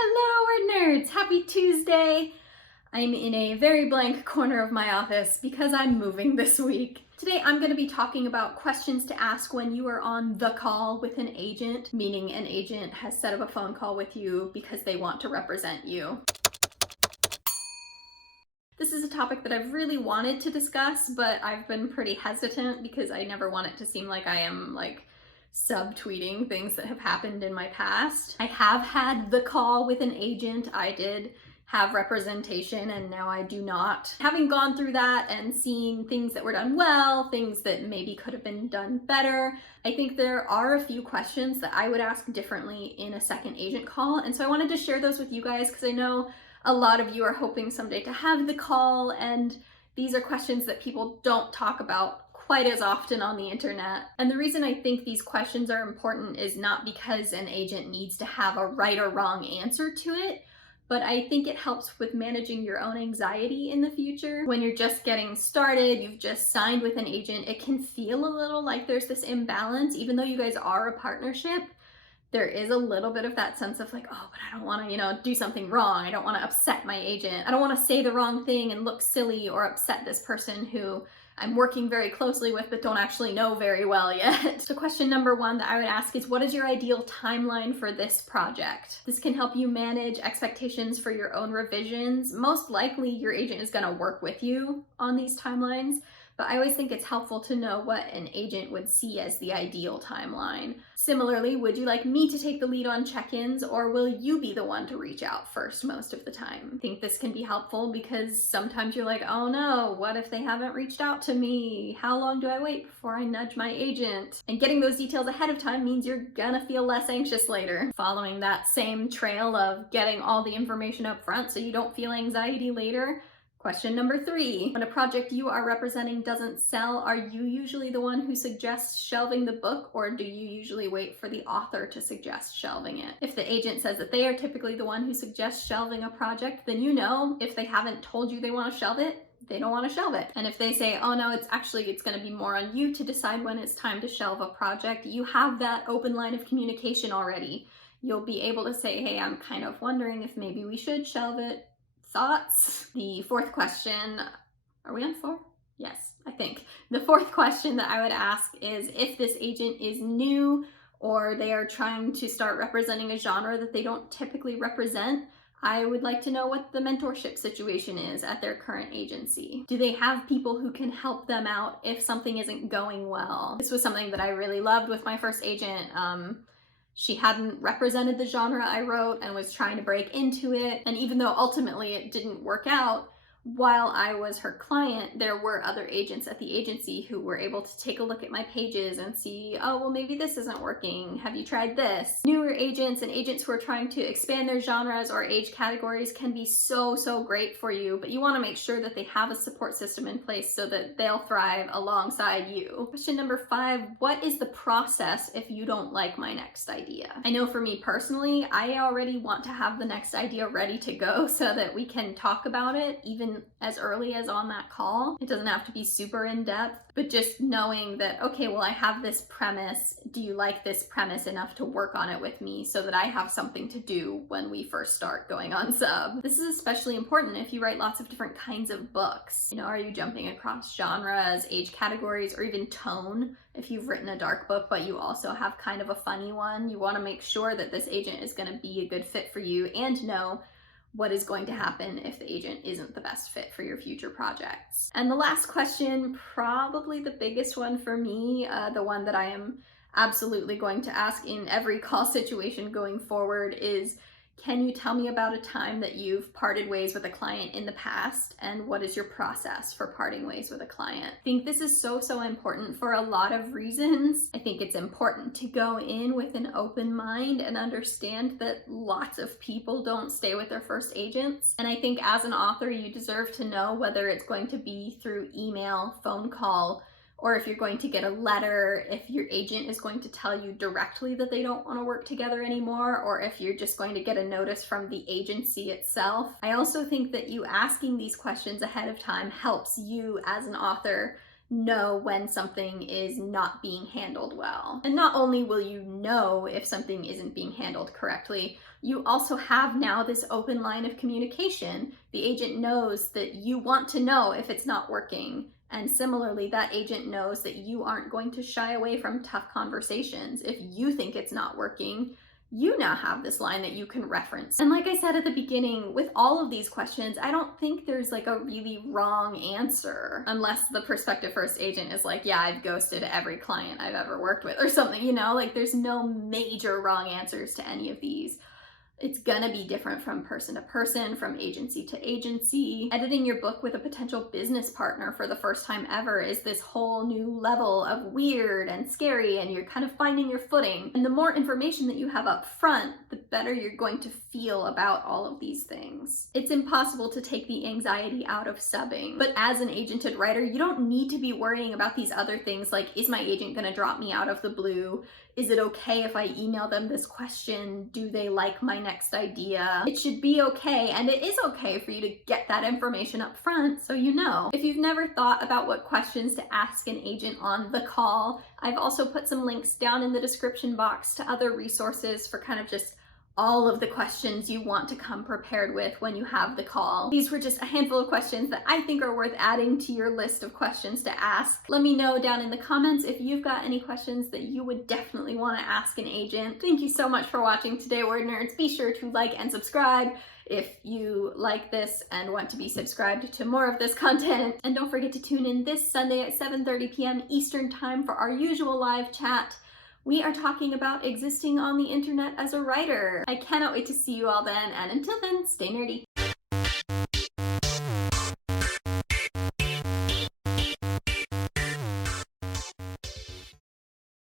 Hello, WordNerds! Happy Tuesday! I'm in a very blank corner of my office because I'm moving this week. Today I'm going to be talking about questions to ask when you are on the call with an agent, meaning an agent has set up a phone call with you because they want to represent you. This is a topic that I've really wanted to discuss, but I've been pretty hesitant because I never want it to seem like I am subtweeting things that have happened in my past. I have had the call with an agent. I did have representation and now I do not. Having gone through that and seen things that were done well, things that maybe could have been done better, I think there are a few questions that I would ask differently in a second agent call. And so I wanted to share those with you guys because I know a lot of you are hoping someday to have the call, and these are questions that people don't talk about quite as often on the internet. And the reason I think these questions are important is not because an agent needs to have a right or wrong answer to it, but I think it helps with managing your own anxiety in the future. When you're just getting started, you've just signed with an agent, it can feel a little like there's this imbalance, even though you guys are a partnership. There is a little bit of that sense of like, oh, but I don't want to, do something wrong. I don't want to upset my agent. I don't want to say the wrong thing and look silly or upset this person who I'm working very closely with but don't actually know very well yet. So question number one that I would ask is, what is your ideal timeline for this project? This can help you manage expectations for your own revisions. Most likely your agent is going to work with you on these timelines, but I always think it's helpful to know what an agent would see as the ideal timeline. Similarly, would you like me to take the lead on check-ins, or will you be the one to reach out first most of the time? I think this can be helpful because sometimes you're like, oh no, what if they haven't reached out to me? How long do I wait before I nudge my agent? And getting those details ahead of time means you're gonna feel less anxious later. Following that same trail of getting all the information up front so you don't feel anxiety later. Question number three, when a project you are representing doesn't sell, are you usually the one who suggests shelving the book, or do you usually wait for the author to suggest shelving it? If the agent says that they are typically the one who suggests shelving a project, then you know if they haven't told you they want to shelve it, they don't want to shelve it. And if they say, oh no, it's going to be more on you to decide when it's time to shelve a project, you have that open line of communication already. You'll be able to say, hey, I'm kind of wondering if maybe we should shelve it. Thoughts? The fourth question, are we on 4? Yes, I think. The fourth question that I would ask is, if this agent is new or they are trying to start representing a genre that they don't typically represent, I would like to know what the mentorship situation is at their current agency. Do they have people who can help them out if something isn't going well? This was something that I really loved with my first agent. She hadn't represented the genre I wrote and was trying to break into it. And even though ultimately it didn't work out, while I was her client, there were other agents at the agency who were able to take a look at my pages and see, oh, well, maybe this isn't working. Have you tried this? Newer agents and agents who are trying to expand their genres or age categories can be so great for you, but you want to make sure that they have a support system in place so that they'll thrive alongside you. Question number 5, what is the process if you don't like my next idea? I know for me personally, I already want to have the next idea ready to go so that we can talk about it even as early as on that call. It doesn't have to be super in-depth, but just knowing that, okay, well, I have this premise. Do you like this premise enough to work on it with me so that I have something to do when we first start going on sub? This is especially important if you write lots of different kinds of books. Are you jumping across genres, age categories, or even tone? If you've written a dark book, but you also have kind of a funny one, you want to make sure that this agent is going to be a good fit for you and know what is going to happen if the agent isn't the best fit for your future projects. And the last question, probably the biggest one for me, the one that I am absolutely going to ask in every call situation going forward is, can you tell me about a time that you've parted ways with a client in the past, and what is your process for parting ways with a client? I think this is so important for a lot of reasons. I think it's important to go in with an open mind and understand that lots of people don't stay with their first agents. And I think as an author, you deserve to know whether it's going to be through email, phone call, or if you're going to get a letter, if your agent is going to tell you directly that they don't want to work together anymore, or if you're just going to get a notice from the agency itself. I also think that you asking these questions ahead of time helps you as an author know when something is not being handled well. And not only will you know if something isn't being handled correctly, you also have now this open line of communication. The agent knows that you want to know if it's not working. And similarly, that agent knows that you aren't going to shy away from tough conversations. If you think it's not working, you now have this line that you can reference. And like I said at the beginning, with all of these questions, I don't think there's like a really wrong answer, unless the prospective first agent is like, yeah, I've ghosted every client I've ever worked with or something, you know, like there's no major wrong answers to any of these. It's gonna be different from person to person, from agency to agency. Editing your book with a potential business partner for the first time ever is this whole new level of weird and scary, and you're kind of finding your footing. And the more information that you have up front, the better you're going to feel about all of these things. It's impossible to take the anxiety out of subbing, but as an agented writer, you don't need to be worrying about these other things like, is my agent gonna drop me out of the blue? Is it okay if I email them this question? Do they like my next idea? It should be okay, and it is okay for you to get that information up front so you know. If you've never thought about what questions to ask an agent on the call, I've also put some links down in the description box to other resources for kind of just all of the questions you want to come prepared with when you have the call. These were just a handful of questions that I think are worth adding to your list of questions to ask. Let me know down in the comments if you've got any questions that you would definitely want to ask an agent. Thank you so much for watching today, Word Nerds. Be sure to like and subscribe if you like this and want to be subscribed to more of this content. And don't forget to tune in this Sunday at 7:30 p.m. Eastern Time for our usual live chat. We are talking about existing on the internet as a writer. I cannot wait to see you all then, and until then, stay nerdy.